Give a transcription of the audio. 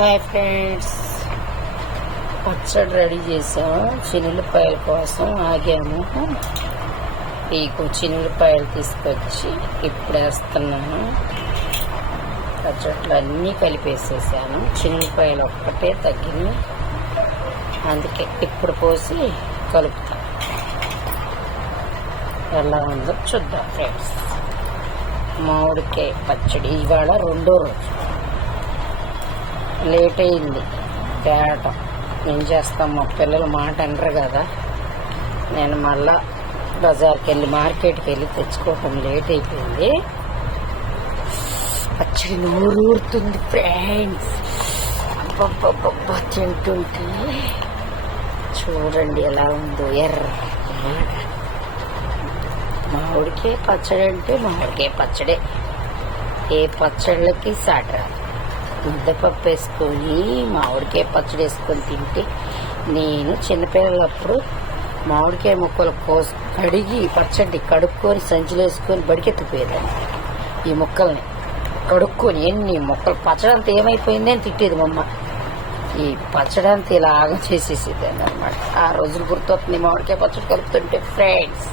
Hi friends, పచ్చడి ready చేసాము. చిన్నులపాయల కోసం ఆగాము. ఈ చిన్నులపాయలు తీసుకొచ్చి ఇప్పుడు వేస్తున్నాను. పచ్చట్లు అన్నీ కలిపేసేసాను. చిన్నులపాయలు ఒక్కటే తగ్గినాయి, అందుకే ఇప్పుడు పోసి కలుపుతాను. ఎలా ఉందో చూద్దాం ఫ్రెండ్స్. మామిడికాయ పచ్చడి ఇవాళ రెండో రోజు. లేట్ అయింది తేటం. ఏం చేస్తాం, మా పిల్లలు మాట అనరు కదా. నేను మళ్ళా బజార్కి వెళ్ళి మార్కెట్కి వెళ్ళి తెచ్చుకోవటం లేట్ అయిపోయింది. పచ్చడి నూరుతుంది ఫ్రెండ్స్. అబ్బబ్బబ్బబ్బా, తింటుంటే చూడండి ఎలా ఉందో. మామిడికాయ పచ్చడి అంటే మామిడికాయ పచ్చడే, ఏ పచ్చళ్ళకి సాటి రాదు. ముద్దపప్పు వేసుకొని మామిడికాయ పచ్చడి వేసుకొని తింటే, నేను చిన్నపిల్లలప్పుడు మామిడికాయ ముక్కలు కడిగి పచ్చడి కడుక్కొని సంచిలో వేసుకొని బడికెత్తిపోయేదాన్ని. ఈ ముక్కల్ని కడుక్కొని ఎన్ని ముక్కలు పచ్చడి అంతా ఏమైపోయింది అని తిట్టేది మా అమ్మ. ఈ పచ్చడి అంతా ఇలా ఆగం చేసేసేదాన్ని అనమాట. ఆ రోజులు గుర్తొస్తుంది మామిడికాయ పచ్చడి కలుపుతుంటే ఫ్రెండ్స్.